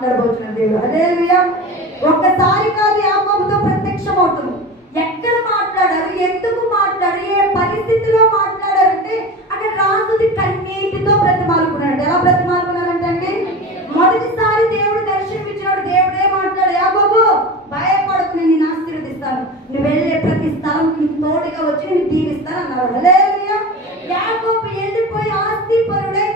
మాట్లాడబోతున్న దేవుడు అదే ఒక్కసారి కాదు యాకోబుతో ప్రత్యక్షమవుతుంది. ఎక్కడ మాట్లాడారు ఎందుకు మాట్లాడారు ఏ పరిస్థితిలో మాట్లాడారంటే అక్కడ రాజుది కన్నీటితో బ్రతిమాలుకున్నాడు ఎలా బ్రతిమాలుకున్నారంటే అండి మొదటిసారి దేవుడు దర్శనమిచ్చినాడు దేవుడే మాట్లాడు యాకోబు భయపడకు నేను నేను ఆశీర్వదిస్తాను. నువ్వు వెళ్ళే ప్రతి స్థలం నీకు తోడుగా వచ్చి నేను దీవిస్తాను అన్నారు అలే యాకోబు వెళ్ళిపోయి ఆస్తి పరుడే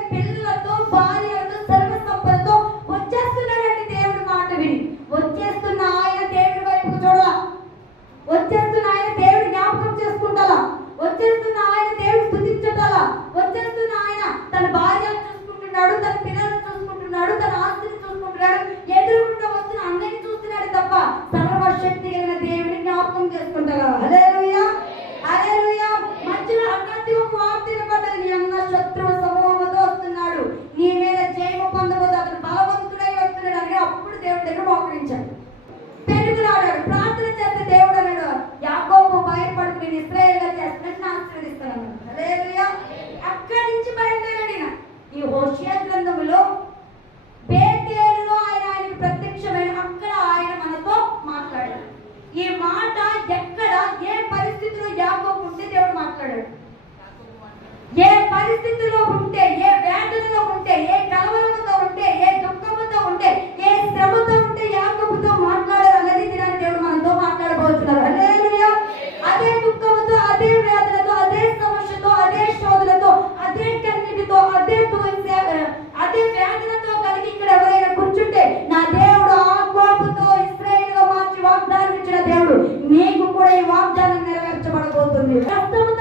Người.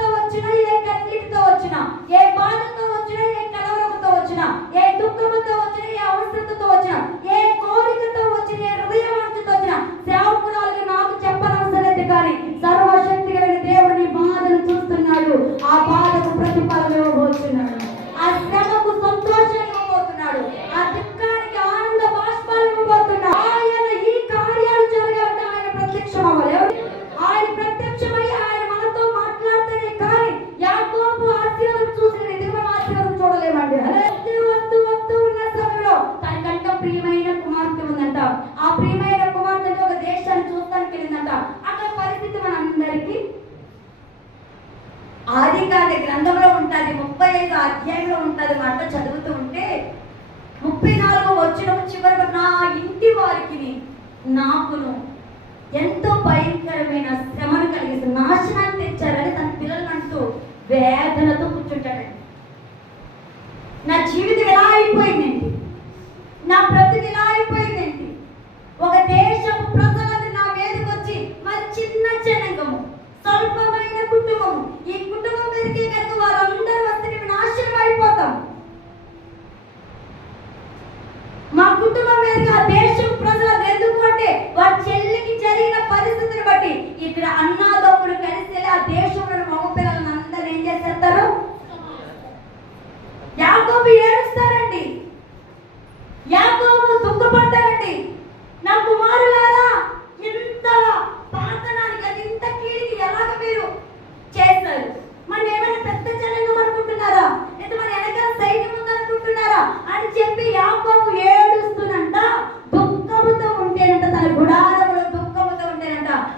లేవండి వస్తూ వస్తూ ఉన్న సమయంలో తనకంట ప్రియమైన కుమార్తె ఉందంట. ఆ ప్రియమైన కుమార్తె ఒక దేశాన్ని చూస్తానికి వెళ్ళిందంట. అక్కడ పరిస్థితి మనందరికీ ఆది కాని గ్రంథంలో ఉంటుంది ముప్పై ఐదు అధ్యాయంలో ఉంటుంది మాట చదువుతూ ఉంటే ముప్పై నాలుగు వచ్చిన చివరకు నా ఇంటి వారికి నాకును ఎంతో భయంకరమైన శ్రమను కలిగిస్తుంది నాశనాన్ని తెచ్చారని తన పిల్లలను అంటూ వేదనతో కూర్చుంటాడండి. నా జీవితం ఎలా అయిపోయిందండి? నా బ్రతుకు ఎలా అయిపోయిందండి? ఒక దేశ ప్రజలకు నా మీదకి వచ్చి మరి చిన్న జనంగము స్వల్పమైన కుటుంబము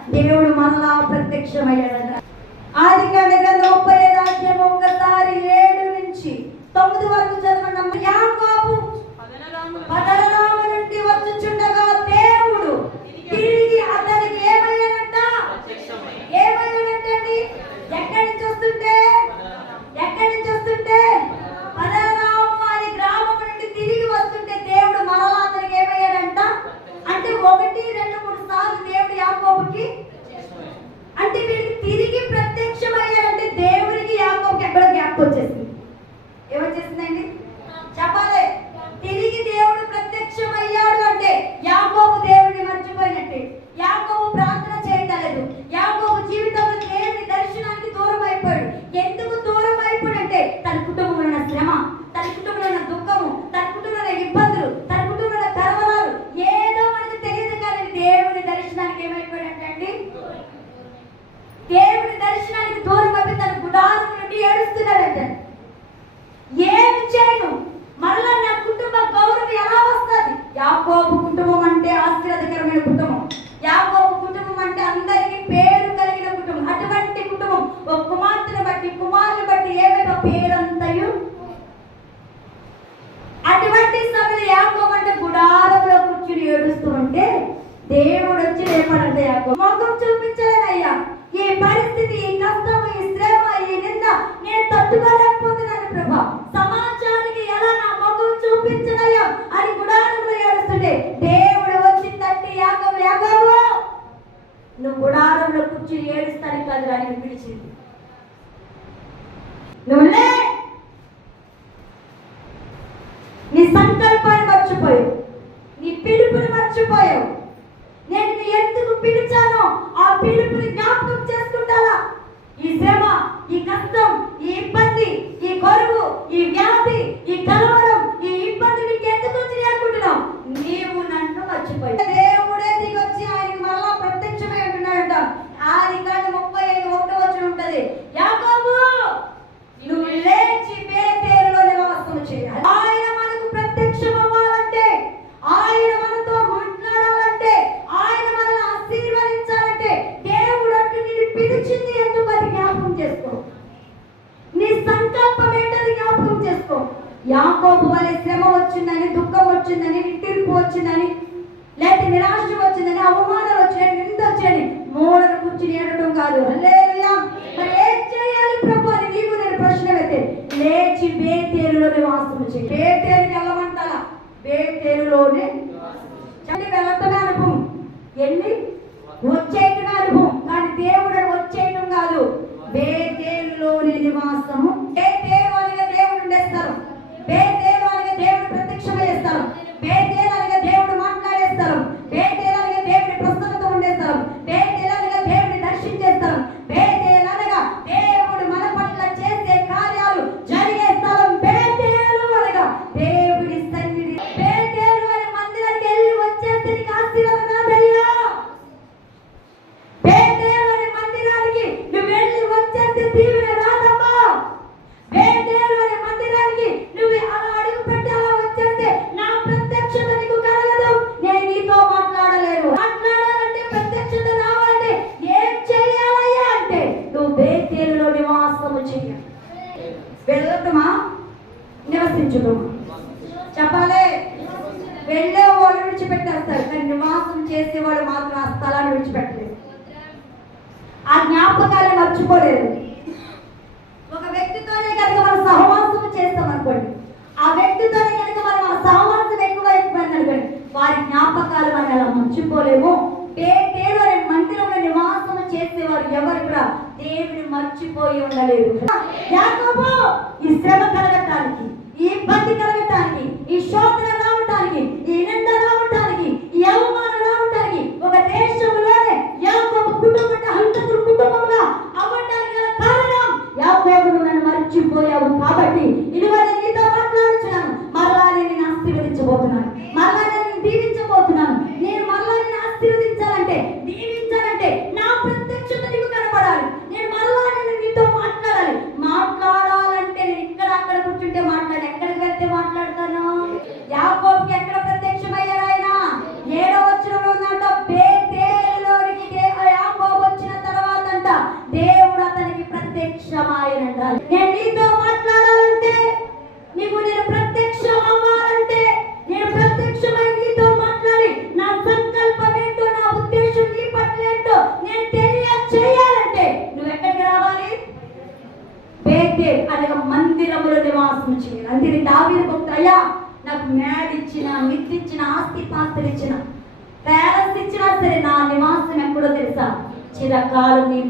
దేవుడు మనలా ప్రత్యక్షమయ్యాడట. ఆది కనగలో ముప్పై రాజ్యం ఒకసారి ఏడు నుంచి తొమ్మిది వరకు చదవండి యాకోబు. పదల ఏడుస్తూ ఉంటే దేవుడు వచ్చి లేపడంత చూపించలేదయ్యా. ఈ పరిస్థితి ఈ కష్టం ఈ శ్రమ ఈ నింద నేను తట్టుకోలేకపోతున్నాను ప్రభా. సమాజానికి ఎలా నా మొఖం చూపించదయ్యా అని ఏడుస్తుంటే దేవుడు వచ్చి తట్టి యాగం యాగము. నువ్వు గుడారంలో కూర్చుని ఏడుస్తాను కాదు అని పిలిచింది. నువ్వులే నీ సంకల్ప tipo eu. de gracias. 啊呀！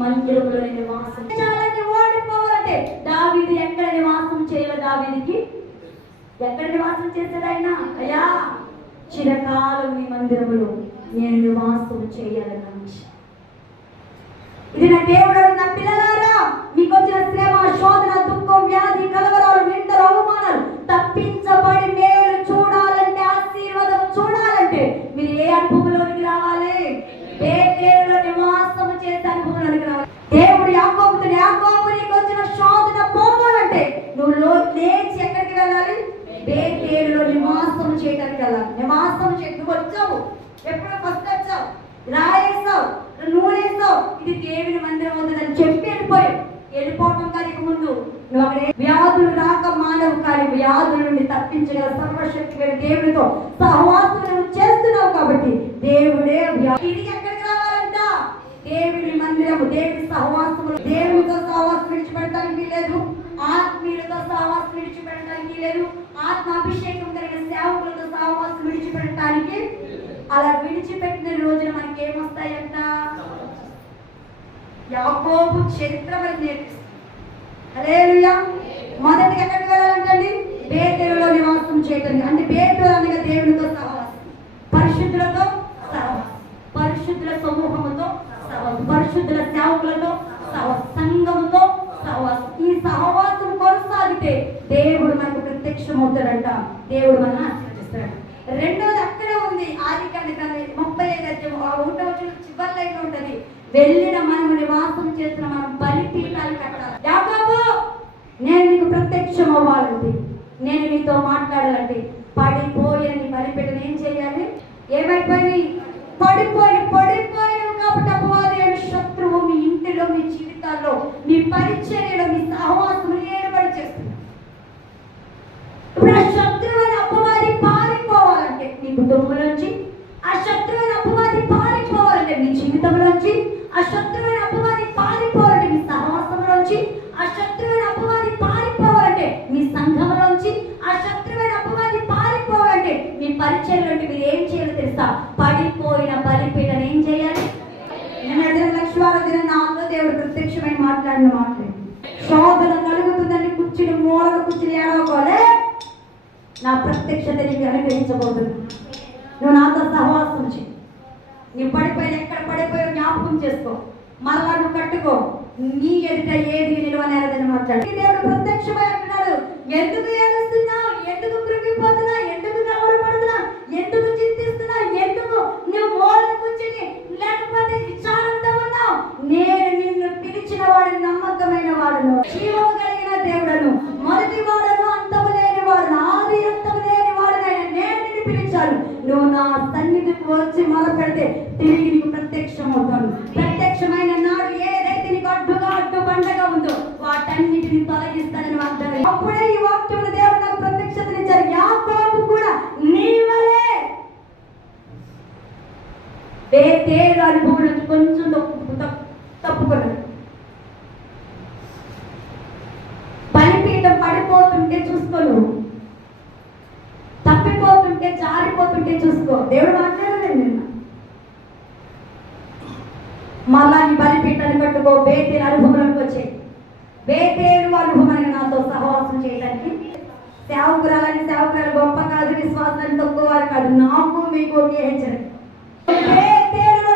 మందిరంలో నివాసం. చేయాలంటే ఓడిపోవాలంటే దావీది ఎక్కడ నివాసం చేయాలి దావీదికి? ఎక్కడ నివాసం చేశాడు ఆయన? అయ్యా చిరకాలం మీ మందిరంలో నేను నివాసం చేయాలని ఇది నా దేవుడు నా పిల్లలారా మీకు వచ్చిన శ్రమ శోధన దుఃఖం వ్యాధి కలవరాలు నిందలు అవమానాలు తప్పించబడి మేలు చూడాలంటే ఆశీర్వాదం చూడాలంటే మీరు ఏ అనుభవంలోనికి రావాలి? ఏ దేవుడు నివాసం పోవాలంటే నువ్వు లేచి ఎక్కడికి వెళ్ళాలి? బేటేలులో చేయడానికి వెళ్ళాలి. నివాసం చే ఎప్పుడో ఫస్ట్ వచ్చావు. రాయేసావు నూనెసావు ఇది దేవుని మందిరం అవుతుందని చెప్పి వెళ్ళిపోయావు. వెళ్ళిపోవడం కాదు ముందు. వ్యాధులు రాక మానవు కానీ వ్యాధుల నుండి తప్పించగల సర్వశక్తి దేవుడితో సహవాసం చేస్తున్నావు కాబట్టి దేవుడే ఇది దేవుని మందిరము దేవుని సహవాసములు దేవునితో సహవాసం విడిచిపెట్టడానికి లేదు ఆత్మీయులతో సహవాసం విడిచిపెట్టడానికి లేదు ఆత్మ అభిషేకం కలిగిన సేవకులతో సహవాసం విడిచిపెట్టడానికి అలా విడిచిపెట్టిన రోజున మనకి ఏమొస్తాయంట యాకోబు చరిత్ర మనకి నేర్పిస్తుంది. హల్లెలూయా. మొదటిగా ఎక్కడికి వెళ్ళాలంటండి? బేతేలులో నివాసం చేయటం అంటే బేతేలు అనగా దేవునితో సహవాసం. పరిశుద్ధులతో సహవాసం. పరిశుద్ధుల సమూహముతో పరిశుద్ధుల సేవకులతో సవ సంఘముతో సహవాసం ఈ సహవాసం కొనసాగితే దేవుడు మనకు ప్రత్యక్షమవుతాడంట. దేవుడు మన ఆశీర్వదిస్తాడు రెండోది అక్కడే ఉంది. ఆది కాండ ముప్పై ఐదు అధ్యాయం ఆ ఒకటో చివరిలో చివరి ఉంటది. వెళ్ళిన మనము నివాసం చేసిన మనం బలిపీఠాలు కట్టాలి. యాబాబు నేను నీకు ప్రత్యక్షం అవ్వాలండి నేను నీతో మాట్లాడాలంటే పడిపోయిన నీ బలిపీఠను ఏం చేయాలి? ఏమైపోయి? పడిపోయి పడిపోయావు కాబట్టి అపవాది ఇంటిలో మీ జీవితాల్లో మీ పరిచర్యలో మీ సహవాసములు ఏర్పడి చేస్తుంది ఇప్పుడు ఆ శత్రువైన అపవాది పారిపోవాలంటే నీ కుటుంబంలోంచి ఆ శత్రువైన అపవాది పారిపోవాలంటే నీ జీవితంలోంచి ఆ శత్రువైన అపవాది పారిపోవాలంటే నీ సహవాసంలోంచి ఆ శత్రువైన అపవాది పారిపోవాలంటే మీ సంఘంలోంచి ఆ శత్రువైన అపవాది పారిపోవాలంటే మీ పరిచయంలోంటి మీరు ఏం చేయాలో తెలుసా పడిపోయిన బలిపీఠను ఏం చేయాలి నేను అడిగిన లక్ష్మాల దిన నాలో దేవుడు ప్రత్యక్షమైన మాట్లాడిన మాట్లాడి శోధన కలుగుతుందని కూర్చుని మూలలు కూర్చుని ఏడవకోలే నా ప్రత్యక్షత నీకు అనుగ్రహించబోతుంది నువ్వు నాతో సహవాసం చేయి నీ పడిపోయిన ఎక్కడ పడిపోయో జ్ఞాపకం చేసుకో మరలా నువ్వు కట్టుకో నీ ఎదుట ఏది నిలవనేరదని మాట్లాడు. దేవుడు ప్రత్యక్షమై అంటున్నాడు ఎందుకు ఏడుస్తున్నావు ఎందుకు కృంగిపోతున్నా? ఎందుకు కలవరపడుతున్నా? ఎందుకు చింతిస్తున్నా? ఎందుకు నువ్వు మూలను కూర్చుని లేకపోతే విచారంతో ఉన్నావు? నేను నిన్ను పిలిచిన వాడిని నమ్మకమైన వాడును. జీవము కలిగిన దేవుడను మొదటి వాడను అంతము లేని వాడును ఆది అంతము లేని వాడునైనా నేను నిన్ను పిలిచాను. నువ్వు నా సన్నిధికి వచ్చి మొదలు పెడితే తిరిగి నీకు ప్రత్యక్షం అవుతాను ప్రత్యక్షమైన నాడు పండగ ఉందో వాటన్నిటిని తొలగిస్తానని వాగ్దానం అప్పుడే ఈ వాక్యములు దేవుడు నాకు ప్రత్యక్షతనిచ్చారు. యాకోబు కూడా నీ వలే బేతేలు అనుభవం కొంచెం తప్పు తప్పుకున్నాడు. బలిపీఠం పడిపోతుంటే చూసుకో నువ్వు. తప్పిపోతుంటే జారిపోతుంటే చూసుకో. దేవుడు మాట్లాడు. నిన్న మళ్ళా నీ బలిపీఠాన్ని కట్టుకో బేతేలు అనుభవంలోకి వచ్చాయి బేతేలు అనుభవాన్ని నాతో సహవాసం చేయడానికి సేవకురాలని సేవకురాలు గొప్ప కాదు విశ్వాసాన్ని తక్కువ వారు కాదు. నాకు మీకు ఒకే హెచ్చరిక.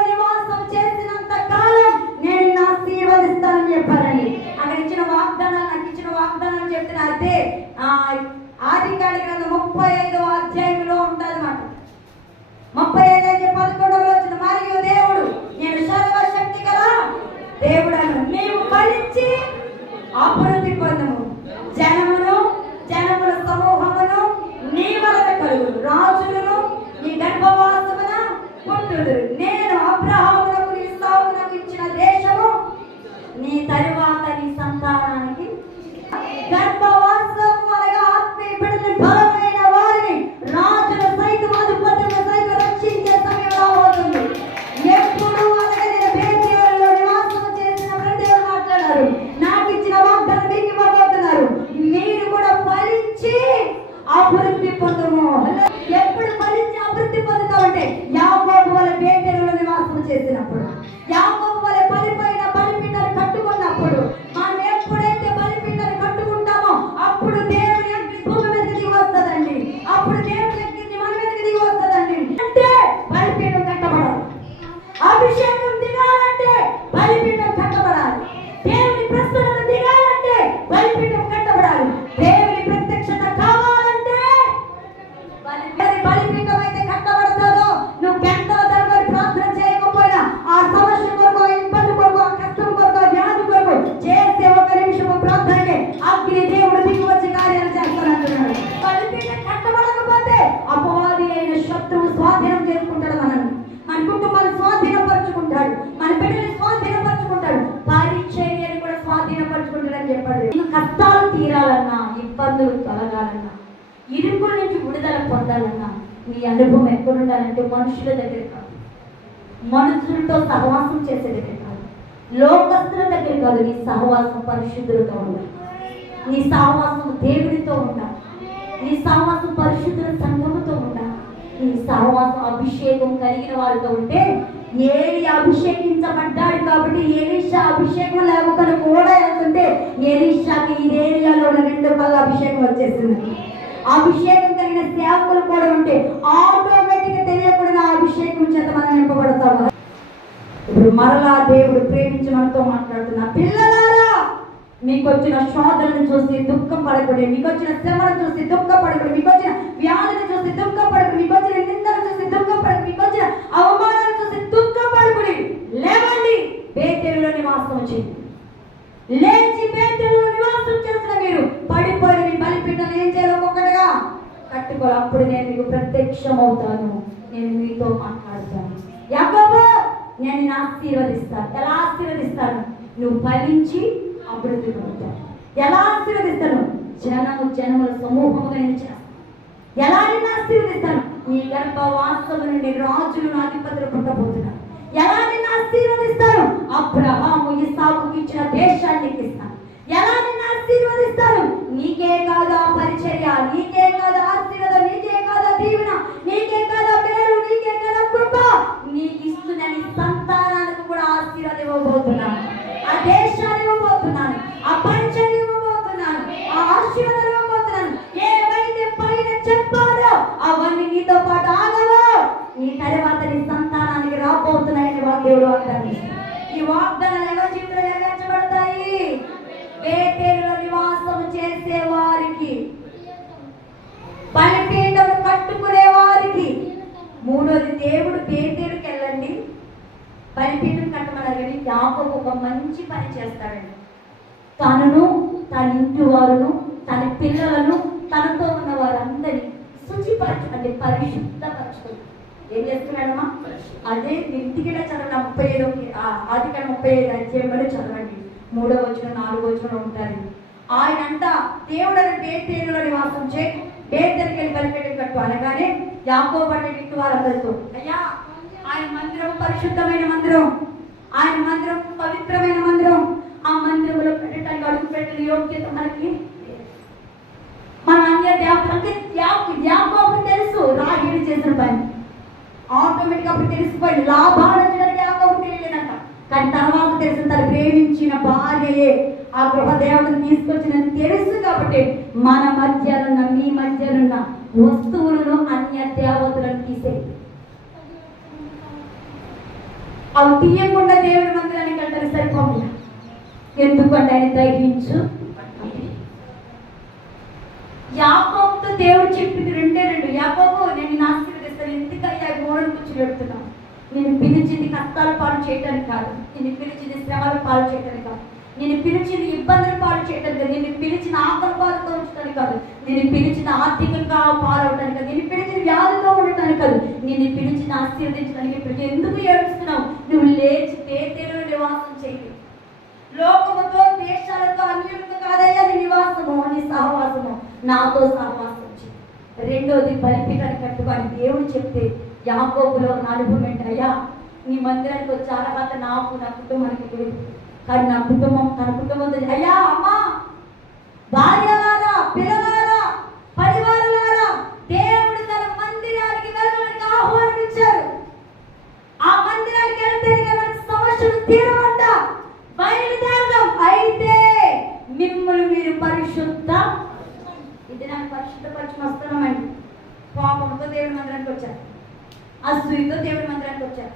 నివాసం చేసినంత కాలం నేను నా ఆశీర్వదిస్తానని చెప్పారండి అక్కడ ఇచ్చిన వాగ్దానాలు నాకు ఇచ్చిన వాగ్దానాలు చెప్తున్నా అదే ఆది కాడి గ్రంథం ముప్పై ఐదవ అధ్యాయంలో ఉంటుంది ముప్పై ఎక్కడ మనుషుల దగ్గర కాదు. మనుషులతో సహవాసం చేసే దగ్గర కాదు. లోకస్తుల దగ్గర కాదు నీ సహవాసం పరిశుద్ధులతో ఉండాలి. నీ సహవాసం దేవుడితో ఉండాలి. నీ సహవాసం పరిశుద్ధుల సంఘముతో ఉండాలి. నీ సహవాసం అభిషేకం కలిగిన వారితో ఉంటే ఏలి అభిషేకించబడ్డాడు కాబట్టి ఎలీషా అభిషేకం లేకుండా కూడా వెళ్తుంటే ఎలీషాకి ఈ ఏరియాలో ఉన్న రెండు పళ్ళ అభిషేకం వచ్చేసింది. అభిషేకం కలిగిన సేవకులు కూడా ఉంటే ఆ గా తెలియకుండా ఆ అభిషేకం చేత మనం నింపబడతాము ఇప్పుడు మరలా దేవుడు ప్రేమించి మనతో మాట్లాడుతున్న పిల్లలారా మీకు వచ్చిన శోధనను చూసి దుఃఖం పడకూడదు మీకు వచ్చిన శ్రమను చూసి దుఃఖపడకూడదు మీకు వచ్చిన వ్యాధిని చూసి దుఃఖపడకూడదు మీకు వచ్చిన నిందను చూసి దుఃఖపడకూడదు మీకు వచ్చిన అవమానాలు చూసి దుఃఖపడకూడదు లేవండి బేతేరులో నివాసం చేయండి లేచి బేతేరులో నివాసం చేసిన మీరు పడిపోయిన మీ బలిపీఠాలు ఏం చేయాలి ఒక్కొక్కటిగా కట్టుకోవాలి. అప్పుడు నేను మీకు ప్రత్యక్షమవుతాను. నేను మీతో మాట్లాడు నేను నిన్ను ఆశీర్వదిస్తాను. ఎలా ఆశీర్వదిస్తాను? నువ్వు ఫలించి అభివృద్ధి పొందుతావు. ఎలా ఆశీర్వదిస్తాను? జనము జనముల సమూహముగా నిలిచిన. ఎలా నిన్ను ఆశీర్వదిస్తాను? నీ గర్భవాసము నుండి రాజులను అధిపతులు పుట్టబోతున్నాను ఎలా నిన్ను ఆశీర్వదిస్తాను? అబ్రహాము ఇసాకుకి ఇచ్చిన దేశాన్ని నీకు ఇస్తాను ఎలా నిన్ను ఆశీర్వదిస్తాను? నీకే కాదా పరిచర్య నీకే కాదు ఆశీర్వాదం నీకే కాదు దీవెన నీకే కాదు పేరు నీకే కాదు కృప. నీకు ఇస్తున్న నీ సంతానానికి కూడా ఆశీర్వాదం ఇవ్వబోతున్నాను. ఆ దేశాన్ని ఇవ్వబోతున్నాను. ఆ పంచాన్ని ఇవ్వబోతున్నాను. ఆ ఆశీర్వాదం ఇవ్వబోతున్నాను ఏవైతే పైన చెప్పాడో అవన్నీ నీతో పాటు ఆగవు నీ తర్వాత నీ సంతానానికి రాబోతున్నాయని వాగ్దేవుడు వాగ్దానం చేశాడు. ఈ వాగ్దానాలు ఎవరి జీవితంలో నెరవేర్చబడతాయి బేతేలులో నివాసం చేసే వారికి బలిపీఠం కట్టుకునే వారికి మూడోది దేవుడు బేతేలుకి వెళ్ళండి బలిపీఠం కట్టమన్నారు కానీ యాకోబు ఒక మంచి పని చేస్తాడండి తనను తన ఇంటి వారును తన పిల్లలను తనతో ఉన్న వారందరినీ శుచిపరచు అంటే పరిశుద్ధపరచుకుంది ఏం చేస్తున్నాడమ్మా అదే ఇంటికి చదవండి ఆ ముప్పై ఐదు ఆది కాడ ముప్పై ఐదు అధ్యాయంలో చదవండి. మూడో వచ్చిన నాలుగో వచ్చిన ఉంటారు ఆయన అంతా దేవుడు బేతేరులో నివాసం చే బేతేరుకి వెళ్ళి బలిపీఠం కట్టు. అనగానే యాకో పడ్డ వారందరితో అయ్యా ఆయన మందిరం పరిశుద్ధమైన మందిరం. ఆయన మందిరం పవిత్రమైన మందిరం. ఆ మందిరంలో పెట్టడానికి అడుగు పెట్టిన యోగ్యత మనకి మన అన్య యాకోబు తెలుసు రాహేడు చేసిన పని. ఆటోమేటిక్ అప్పుడు తెలిసిపోయింది. లాభాలు యాకోబు తెలియలేదంట. కానీ తర్వాత తెలిసిన తను ప్రేమించిన భార్యయే ఆ గృహ దేవతను తీసుకొచ్చిన తెలుసు కాబట్టి మన మధ్యనున్న మీ మధ్యనున్న వస్తువులను అన్య దేవతలను తీసే అవి తీయకుండా దేవుడి మందిరానికి వెళ్తారు సరిపోతుంది ఎందుకంటే ఆయన దహించు. యాకోబుతో దేవుడు చెప్పింది రెండే రెండు. యాకోబు నేను నిన్ను ఆశీర్వదిస్తాను. ఎందుకయ్యా గోడను కూర్చుని పెడుతున్నాను నేను పిలిచింది కష్టాలు పాలు చేయడానికి కాదు. నిన్ను పిలిచింది శ్రమల పాలు చేయటానికి కాదు. నిన్ను పిలిచింది ఇబ్బందులు పాలు చేయటానికి కాదు. నిన్ను పిలిచిన ఆకలి పాలతో ఉంచడానికి కాదు. నిన్ను పిలిచిన ఆర్థికంగా పాలవటానికి కాదు. నిన్ను పిలిచిన వ్యాధితో ఉండటానికి కాదు. నిన్ను పిలిచిన ఆశీర్వదించడానికి ఇప్పుడు ఎందుకు ఏడుస్తున్నావు? నువ్వు లేచి పేతేరులో నివాసం చేయి. లోకముతో దేశాలతో అన్యులతో కాదయ్యా నీ నివాసము నీ సహవాసము. నాతో సహవాసం చేయి. రెండోది బలిపీఠాన్ని కట్టుకొని దేవుడు చెప్తే యాకోబులో ఉన్న అనుభవం ఏంటయ్యా? నీ మందిరానికి వచ్చే అర్హత నాకు నా కుటుంబానికి లేదు కానీ నా కుటుంబం తన కుటుంబంతో అయ్యా అమ్మా భార్యలారా పిల్లలారా పరివారులారా దేవుడు తన మందిరానికి వెళ్ళడానికి ఆహ్వానించారు. ఆ మందిరానికి వెళ్తే మన సమస్యలు తీరవంట. బయలుదేరడం అయితే మిమ్మల్ని మీరు పరిశుద్ధ ఇది నాకు పరిశుద్ధపరిచిన వస్తున్నామండి. పాపంతో దేవుడి మందిరానికి వచ్చారు. అసూయతో దేవుడి మందిరానికి వచ్చారు.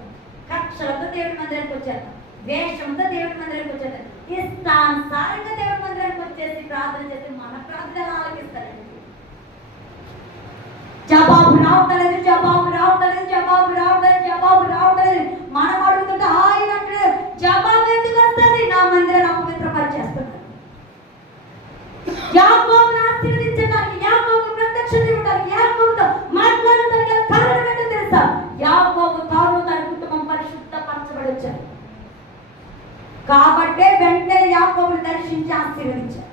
కక్షలతో దేవుడి మందిరానికి వచ్చారు వేషంతో దేవుడి మందిరానికి వచ్చారు ఇష్టానుసారంగా దేవుడి మందిరానికి వచ్చేసి ప్రార్థన చేస్తే మన ప్రార్థన ఆలకిస్తారండి. జవాబు రావట్లేదు. దర్శించి ఆశీర్వదించారు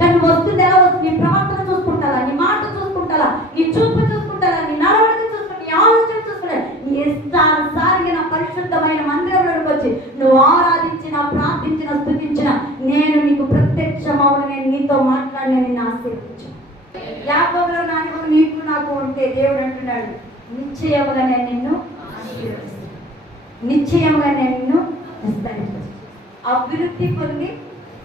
కానీ వస్తుంది ఎలా వస్తుంది? నీ ప్రవర్తన చూసుకుంటారా నీ మాట చూసుకుంటారా నీ చూపు చూసుకుంటారా నీ నడవడిక చూసుకుని నీ ఆలోచన చూసుకుంటారా నీ ఇష్టానుసారిగా నా పరిశుద్ధమైన మందిరంలోకి వచ్చి నువ్వు ఆరాధించిన ప్రార్థించిన స్థుతించిన నేను నీకు ప్రత్యక్షమవును. నేను నీతో మాట్లాడిన నేను ఆశీర్వించాను యాభంలో నాకు నీకు నాకు ఉంటే దేవుడు అంటున్నాడు నిశ్చయముగా నేను నిన్ను నిశ్చయముగా నేను నిన్ను విస్తరించు అభివృద్ధి పొంది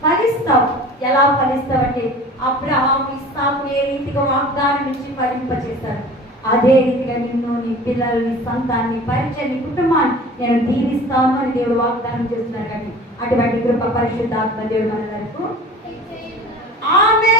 ఫలిస్తావు ఎలా ఫలిస్తావంటే అబ్రహాం ఇస్తాకు ఏ రీతిగా వాగ్దానం ఇచ్చి ఫలింపచేశారు? అదే రీతిగా నిన్ను నీ పిల్లల్ని సంతాన్ని పరిచయం నీ కుటుంబాన్ని నేను దీవిస్తాను అని దేవుడు వాగ్దానం చేస్తున్నారు కానీ అటువంటి కృప పరిశుద్ధాత్మ దేవుడు మన వరకు ఆమె